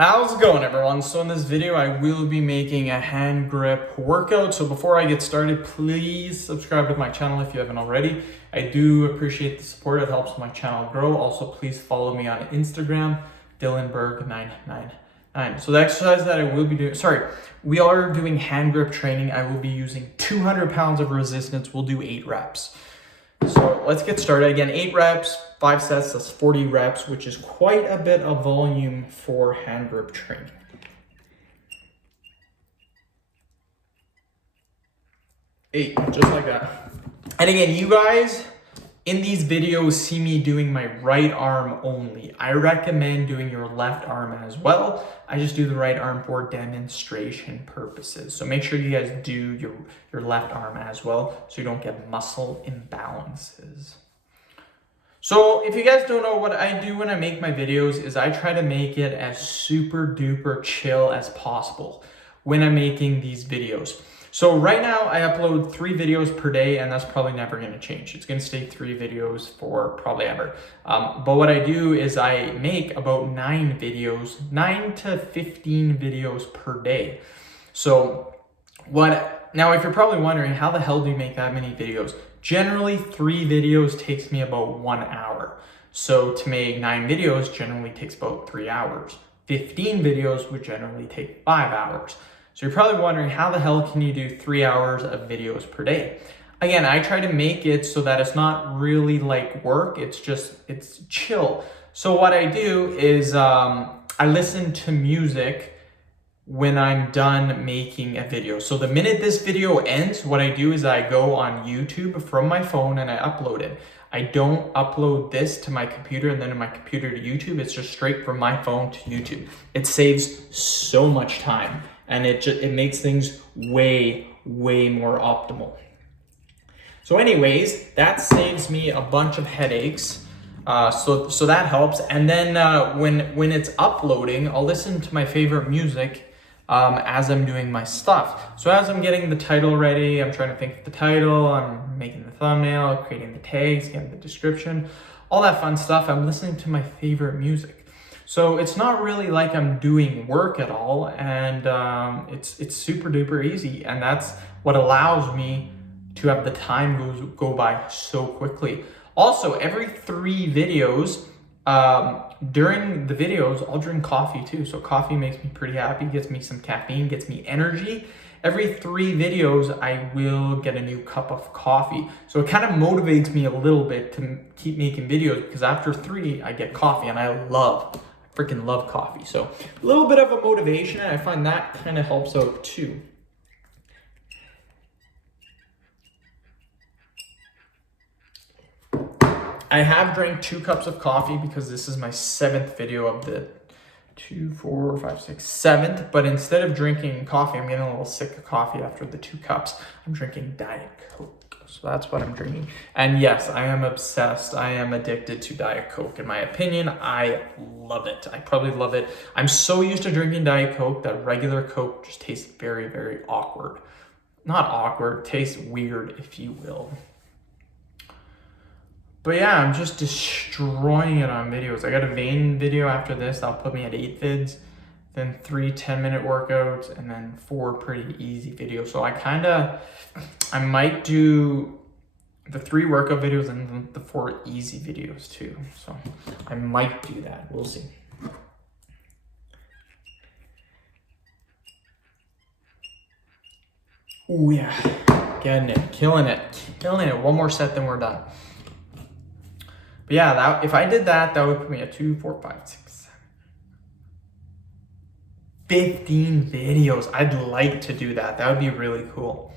How's it going, everyone? So in this video, I will be making a hand grip workout. So before I get started, please subscribe to my channel if you haven't already. I do appreciate the support. It helps my channel grow. Also, please follow me on Instagram, DylanBerg999. So the exercise that I will be doing, we are doing hand grip training. I will be using 200 pounds of resistance. We'll do 8 reps. So let's get started. Again, 8 reps, 5 sets, that's 40 reps, which is quite a bit of volume for hand grip training. Eight, just like that. And again, you guys in these videos see me doing my right arm only. I recommend doing your left arm as well. I just do the right arm for demonstration purposes. So make sure you guys do your left arm as well so you don't get muscle imbalances. So if you guys don't know, what I do when I make my videos is I try to make it as super duper chill as possible when I'm making these videos. So right now I upload 3 videos per day, and that's probably never going to change. It's going to stay 3 videos for probably ever. But what I do is I make about 9 to 15 videos per day. So now if you're probably wondering, how the hell do you make that many videos? Generally 3 videos takes me about 1 hour. So to make 9 videos generally takes about 3 hours. 15 videos would generally take 5 hours. So you're probably wondering, how the hell can you do 3 hours of videos per day? Again, I try to make it so that it's not really like work. It's chill. So what I do is I listen to music when I'm done making a video. So the minute this video ends, what I do is I go on YouTube from my phone and I upload it. I don't upload this to my computer and then in my computer to YouTube. It's just straight from my phone to YouTube. It saves so much time and it makes things way more optimal. So anyways, that saves me a bunch of headaches. So that helps. And then when it's uploading, I'll listen to my favorite music as I'm doing my stuff. So as I'm getting the title ready, I'm trying to think of the title, I'm making the thumbnail, creating the tags, getting the description, all that fun stuff. I'm listening to my favorite music. So it's not really like I'm doing work at all, and it's super duper easy, and that's what allows me to have the time go by so quickly. Also, every 3 videos, during the videos, I'll drink coffee too. So coffee makes me pretty happy, gets me some caffeine, gets me energy. Every 3 videos, I will get a new cup of coffee. So it kind of motivates me a little bit to keep making videos, because after 3, I get coffee, and I freaking love coffee. So a little bit of a motivation, and I find that kind of helps out too. I have drank 2 cups of coffee because this is my 7th video of the 7th, but instead of drinking coffee, I'm getting a little sick of coffee after the 2 cups. I'm drinking Diet Coke. So that's what I'm drinking. And yes, I am obsessed. I am addicted to Diet Coke. In my opinion, I love it. I probably love it. I'm so used to drinking Diet Coke that regular Coke just tastes very awkward. Not awkward, tastes weird, if you will. But yeah, I'm just destroying it on videos. I got a vein video after this. That'll put me at 8 vids, then 3 10-minute workouts, and then 4 pretty easy videos. So I might do the 3 workout videos and then the 4 easy videos too. So I might do that. We'll see. Oh yeah, getting it, killing it. 1 more set, then we're done. But yeah, if I did that, that would put me at 2, 4, 5, 6, 7, 15 videos. I'd like to do that. That would be really cool.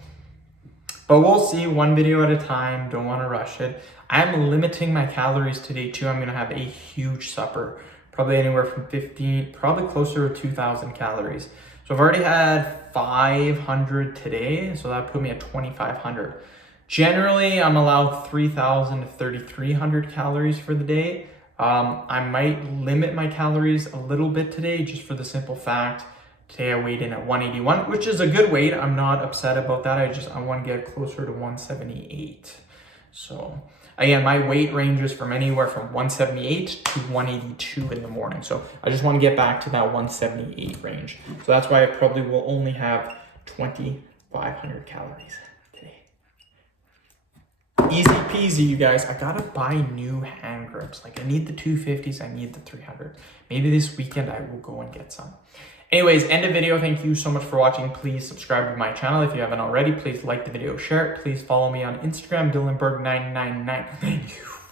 But we'll see, 1 video at a time. Don't want to rush it. I'm limiting my calories today too. I'm going to have a huge supper. Probably anywhere from 15, probably closer to 2,000 calories. So I've already had 500 today. So that put me at 2,500. Generally, I'm allowed 3,000 to 3,300 calories for the day. I might limit my calories a little bit today, just for the simple fact, today I weighed in at 181, which is a good weight. I'm not upset about that. I want to get closer to 178. So Again, my weight ranges from anywhere from 178 to 182 in the morning. So I just want to get back to that 178 range. So that's why I probably will only have 2,500 calories today. Easy peasy, you guys. I gotta buy new hand grips. Like I need the 250s, I need the 300. Maybe this weekend I will go and get some. Anyways, end of video. Thank you so much for watching. Please subscribe to my channel if you haven't already. Please like the video, share it. Please follow me on Instagram, Dylanberg999. Thank you.